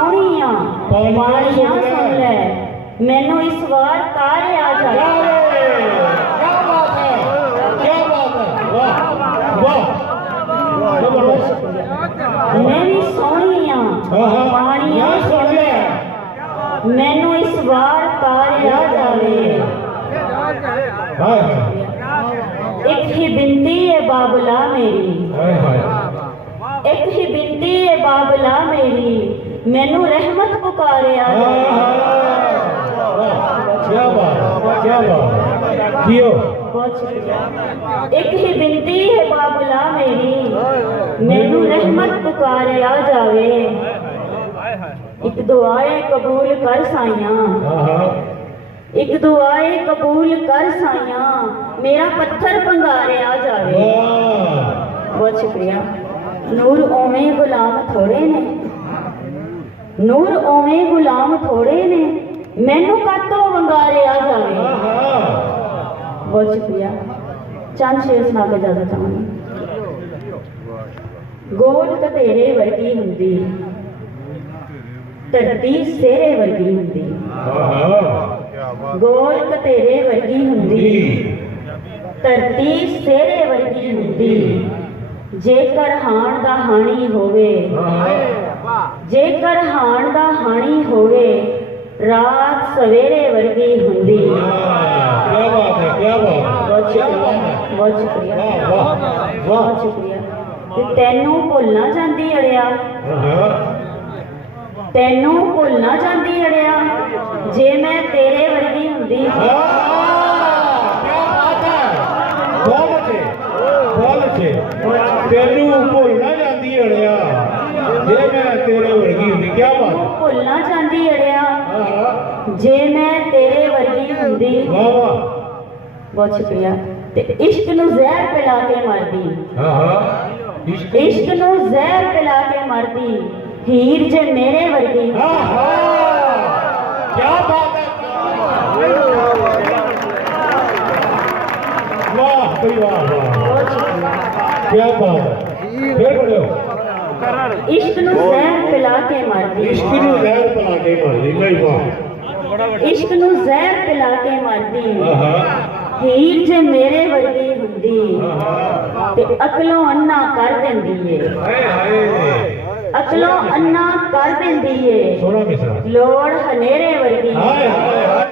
ਸੋਹਣੀ ਆ ਬਾਣੀਆਂ ਸੁਣ ਲੈ ਮੈਨੂੰ ਇਸ ਵਾਰ ਤਾਰੇ ਆ ਜਾ। मैं भी सोहनी हाँ पानिया सुन ले मैनू इस बार तारे आ जावे। एक ही बिनती है बाबला मेरी, एक ही बिनती है बाबला मेरी मैनू रहमत पुकारे आ जावे। एक ही बिनती है बाबला मेरी मैनू रहमत पुकारे आ जावे। एक दुआए कबूल कर साइया, एक दुआए कबूल कर साइया मेरा पत्थर भंगारे आ जावे। बहुत शुक्रिया। नूर ओवें गुलाम थोड़े ने, नूर ओवें गुलाम थोड़े ने मैनू कातों वंगारे आ जावे। बहुत शुक्रिया। चंद शेर सुना के ज्यादा चाहूंगी। गोल कतेरे वर्गी हुंदी धरती सेरे वर्गी हुंदी, गोल कतेरे वर्गी हुंदी धरती सेरे वर्गी हुंदी जेकर हाण दा हाणी होवे, जेकर हाण दा हाणी होवे रात सवेरे वर्गी हुंदी। क्या बात है, क्या बात है। बहुत शुक्रिया, बहुत शुक्रिया, बहुत शुक्रिया। ते तैनू भुल ना जांदी अड़िया, तैनू भुल ना जांदी अड़िया जे मैं तेरे वर्गी हुंदी। क्या बात है, बहुत अच्छे, बहुत अच्छे। तैनू भुल ना जांदी अड़िया जे मैं तेरे वर्गी हुंदी। क्या बात है। भुल ना जांदी अड़िया जे मैं तेरे वर्गी हुंदी। वाह वाह। बहुत शुक्रिया। ते इश्क नू जहर पिला के मरदी, इश्क नू जहर पिला के मरदी हीर जे मेरे वर्गी। क्या बात है। वाह भाई वाह वाह, क्या बात है। फिर बोलो। इश्क नू जहर पिला के मरदी, इश्क नू जहर पिला के मरदी। नहीं वाह। इश्क नू जहर पिला के मरदी हीर जे मेरे वर्गी हुंदी ते अकलों अन्ना कर देंदी है, अकलों अन्ना कर देंदी है सोना मिश्रा लोड़ हनेरे वर्गी।